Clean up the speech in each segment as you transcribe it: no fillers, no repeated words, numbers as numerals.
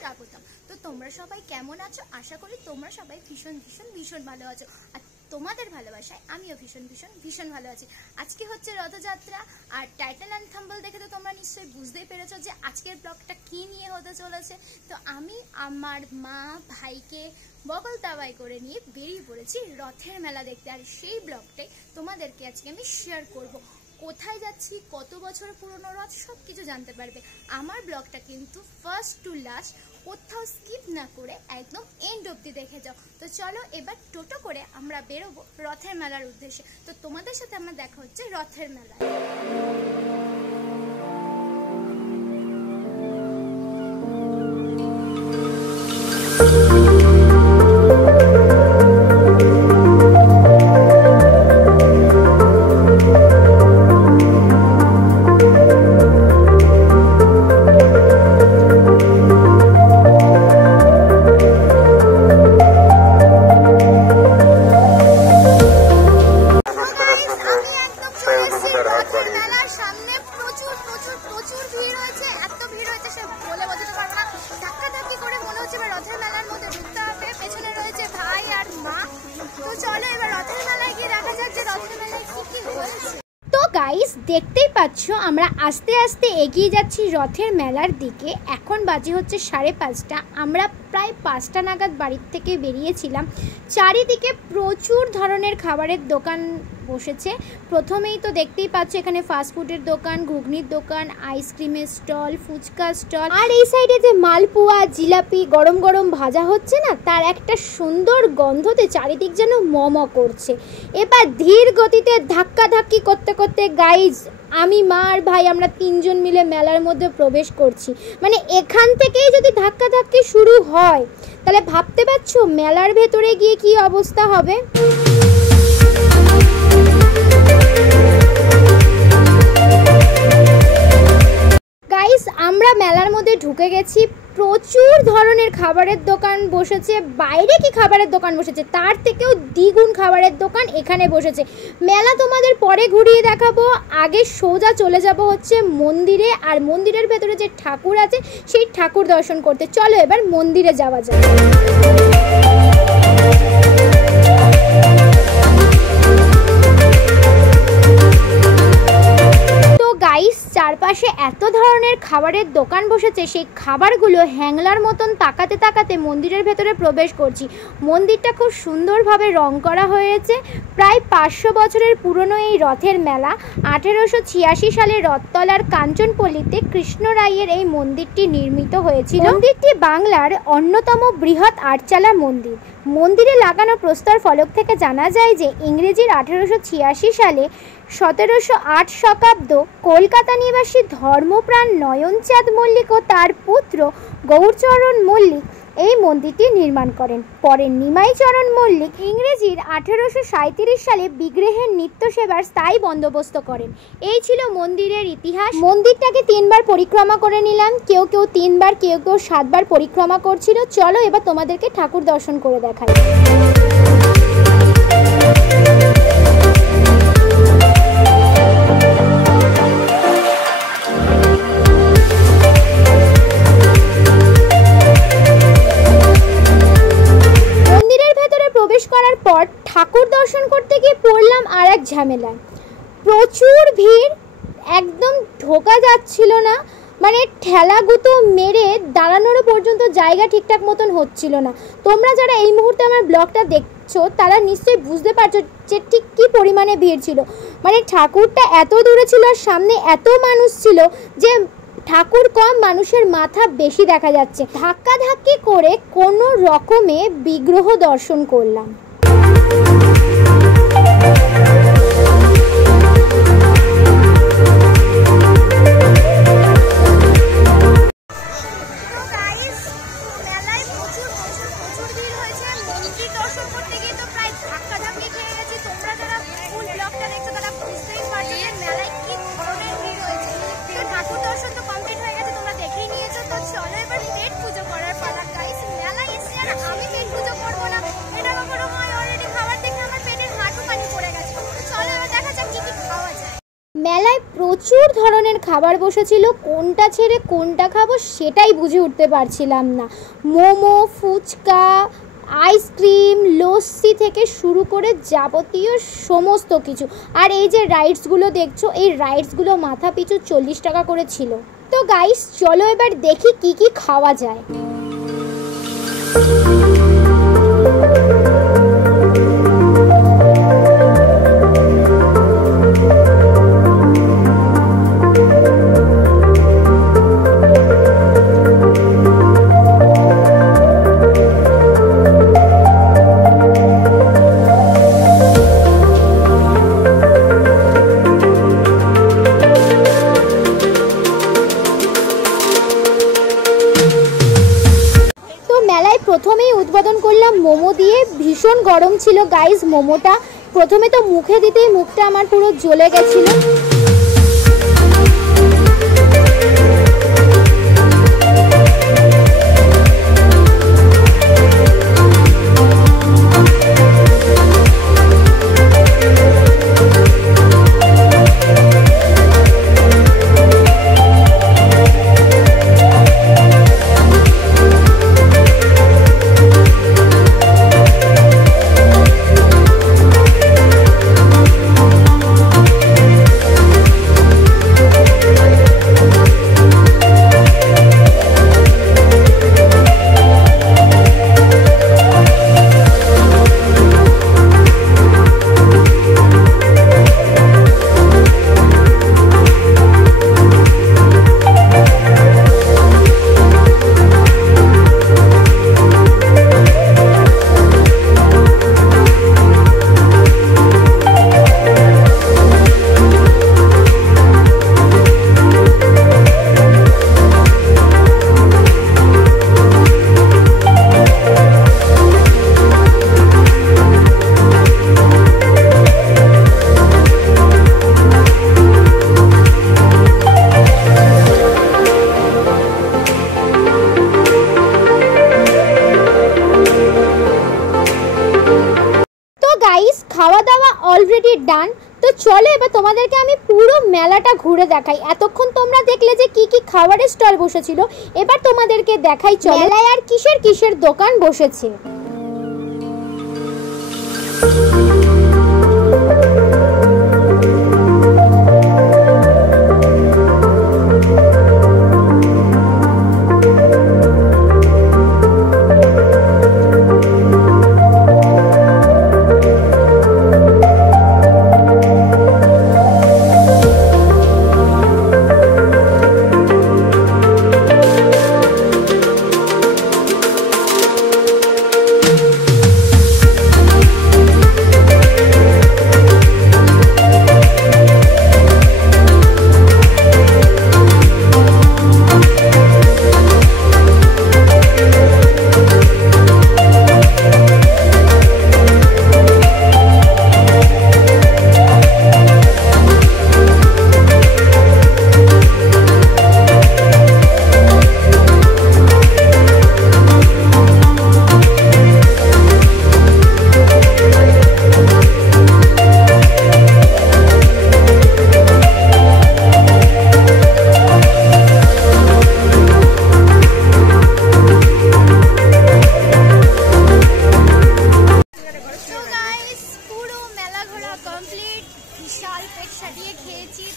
স্বাগতম। তো তোমরা সবাই কেমন আছো? আশা করি তোমরা সবাই ভীষণ ভীষণ ভীষণ ভালো আছো, আর তোমাদের ভালোবাসায় আমিও ভীষণ ভীষণ ভীষণ ভালো আছি। আজকে হচ্ছে রথযাত্রা, আর টাইটেল অ্যান্ড থাম্বনেল দেখে তো তোমরা নিশ্চয়ই বুঝতেই পেরেছো যে আজকের ব্লগটা কি নিয়ে হতে চলেছে। তো আমি আমার মা ভাইকে বগল দাবাই করে নিয়ে বেরিয়ে পড়েছি রথের মেলা দেখতে, আর সেই ব্লগটাই তোমাদেরকে আজকে আমি শেয়ার করব। কোথায় যাচ্ছি, কত বছর পুরনো রথ, সব কিছু জানতে পারবে। আমার ব্লগটা কিন্তু ফার্স্ট টু লাস্ট কোথাও স্কিপ না করে একদম এন্ড অবধি দেখে যাও। তো চলো এবার টোটো করে আমরা বেরোবো রথের মেলার উদ্দেশ্যে। তো তোমাদের সাথে আমার দেখা হচ্ছে রথের মেলায়। গাইস দেখতেই পাচ্ছ আমরা আস্তে আস্তে এগিয়ে যাচ্ছি রথের মেলার দিকে। এখন বাজে হচ্ছে 5:30। আমরা প্রায় 5টা নাগাদ বাড়ির থেকে বেরিয়েছিলাম। চারিদিকে প্রচুর ধরনের খাবারের দোকান বসেছে। প্রথমেই তো দেখতেই পাচ্ছ এখানে ফাস্টফুডের দোকান, ঘুগনির দোকান, আইসক্রিমের স্টল, ফুচকা স্টল, আর এই সাইডে যে মালপোয়া, জিলাপি গরম গরম ভাজা হচ্ছে না, তার একটা সুন্দর গন্ধতে চারিদিক যেন মম করছে। এবার ধীর গতিতে ধাক্কাধাক্কি করতে করতে গাইজ আমি, মা আর ভাই আমরা 3জন মিলে মেলার মধ্যে প্রবেশ করছি। মানে এখান থেকেই যদি ধাক্কাধাক্কি শুরু হয় তাহলে ভাবতে পারছো মেলার ভেতরে গিয়ে কি অবস্থা হবে। গাইস আমরা মেলার মধ্যে ঢুকে গেছি। প্রচুর ধরনের খাবারের দোকান বসেছে। বাইরে কি খাবারের দোকান বসেছে, তার থেকেও দ্বিগুণ খাবারের দোকান এখানে বসেছে। মেলা তোমাদের পরে ঘুরিয়ে দেখাবো, আগে সোজা চলে যাব হচ্ছে মন্দিরে, আর মন্দিরের ভেতরে যে ঠাকুর আছে সেই ঠাকুর দর্শন করতে। চলো এবার মন্দিরে যাওয়া যায়। গাইস চারপাশে এত ধরনের খাবারের দোকান বসেছে, সেই খাবারগুলো হ্যাংলার মতন তাকাতে তাকাতে মন্দিরের ভেতরে প্রবেশ করছি। মন্দিরটা খুব সুন্দরভাবে রং করা হয়েছে। প্রায় 500 বছরের পুরনো এই রথের মেলা। 1886 সালে রথতলার কাঞ্চনপল্লীতে কৃষ্ণরায়ের এই মন্দিরটি নির্মিত হয়েছিল। মন্দিরটি বাংলার অন্যতম বৃহৎ আটচালা মন্দির। মন্দিরে লাগানো প্রস্তর ফলক থেকে জানা যায় যে ইংরেজির 1886 সালে 1708 শতাব্দ কলকাতা নিবাসী ধর্মপ্রাণ নয়নচাঁদ মল্লিক ও তার পুত্র গৌরচরণ মল্লিক এই মন্দিরটি নির্মাণ করেন। পরে নিমাইচরণ মল্লিক ইংরেজির 1837 সালে বিগ্রহের নিত্য সেবার স্থায়ী বন্দোবস্ত করেন। এই ছিল মন্দিরের ইতিহাস। মন্দিরটাকে 3 বার পরিক্রমা করে নিলাম। কেউ কেউ 3 বার, কেউ কেউ 7 বার পরিক্রমা করছিল। চলো এবার তোমাদেরকে ঠাকুর দর্শন করে দেখাই। ঠাকুর দর্শন করতে গিয়ে পড়লাম আর এক ঝামেলায়। প্রচুর ভিড়, একদম ঢোকা যাচ্ছিল না। মানে ঠেলাগুতো মেরে দাঁড়ানোরও পর্যন্ত জায়গা ঠিকঠাক মতন হচ্ছিল না। তোমরা যারা এই মুহূর্তে আমার ব্লগটা দেখছো তারা নিশ্চয়ই বুঝতে পারছো যে ঠিক কী পরিমাণে ভিড় ছিল। মানে ঠাকুরটা এত দূরে ছিল আর সামনে এত মানুষ ছিল যে ঠাকুর কম, মানুষের মাথা বেশি দেখা যাচ্ছে। ধাক্কাধাক্কি করে কোনো রকমে বিগ্রহ দর্শন করলাম। মেলায় প্রচুর ধরনের খাবার বসেছিল, কোনটা ছেড়ে কোনটা খাবো সেটাই বুঝে উঠতে পারছিলাম না। মোমো, ফুচকা, আইসক্রিম, লস্যি থেকে শুরু করে যাবতীয় সমস্ত কিছু। আর এই যে রাইডসগুলো দেখছো, এই রাইডসগুলো মাথা পিছু 40 টাকা করে ছিল। তো গাইস চলো এবার দেখি কি কি খাওয়া যায়। প্রথমেই উদ্বোধন করলাম মোমো দিয়ে। ভীষণ গরম ছিল গাইস মোমোটা। প্রথমে তো মুখে দিতেই মুখটা আমার পুরো জ্বলে গেছিল। খাওয়া দাওয়া অলরেডি ডান। তো চলো এবার তোমাদেরকে আমি পুরো মেলাটা ঘুরে দেখাই। এতক্ষণ তোমরা দেখলে যে কি কি খাবারের স্টল বসেছিল, এবার তোমাদেরকে দেখাই চলো মেলায় আর কিসের কিসের দোকান বসেছে।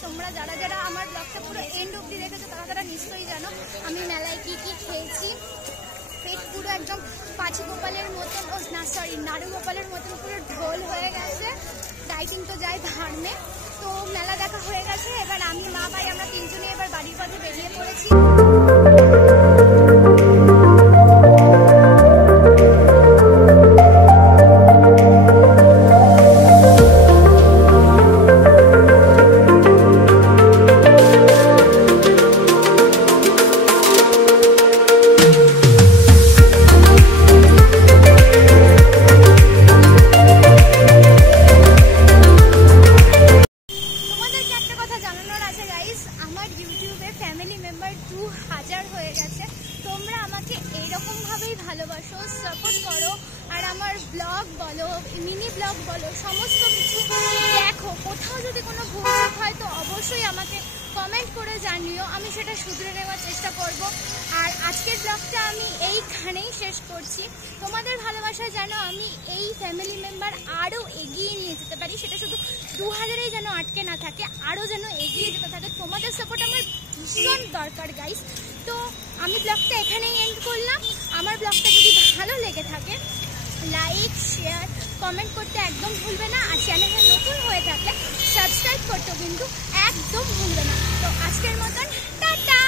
তোমরা যারা যারা আমার ব্লগটা পুরো এন্ড অবধি দেখেছো তারা নিশ্চয়ই জানো আমি মেলায় কি কি খেয়েছি। পেট পুরো একদম পাঁচি গোপালের মতন, না সরি নাড়ু গোপালের মতন পুরো ঢোল হয়ে গেছে। ডাইটিং তো যায় ধার্মে। তো মেলা দেখা হয়ে গেছে, এবার আমি মা ভাই আমরা তিনজনে এবার বাড়ির পথে বেরিয়ে পড়েছি। আমার ইউটিউবে ফ্যামিলি মেম্বার 2000 হয়ে গেছে। তোমরা আমাকে এইরকমভাবেই ভালোবাসো, সাপোর্ট করো। আর আমার ব্লগ বলো, মিনি ব্লগ বলো, সমস্ত কিছু দেখো। কোথাও যদি কোনো ভুল হয় তো অবশ্যই আমাকে কমেন্ট করে জানিও, আমি সেটা শুধরে নেওয়ার চেষ্টা করব। আর আজকের ব্লগটা আমি এইখানেই শেষ করছি। তোমাদের ভালোবাসা যেন আমি এই ফ্যামিলি মেম্বার আরও এগিয়ে নিয়ে যেতে পারি, সেটা শুধু 2000-এই যেন আটকে না থাকে, আরও যেন এগিয়ে যেতে থাকে। তোমাদের সাপোর্ট আমার ভীষণ দরকার গাইস। তো আমি ব্লগটা এখানেই এন্ড করলাম। আমার ব্লগটা যদি ভালো লেগে থাকে লাইক, শেয়ার, কমেন্ট করতে একদম ভুলবে না। আর চ্যানেলে নতুন হয়ে থাকলে সাবস্ক্রাইব করতেও কিন্তু একদম ভুলবে না। তো আজকের মতন টাটা।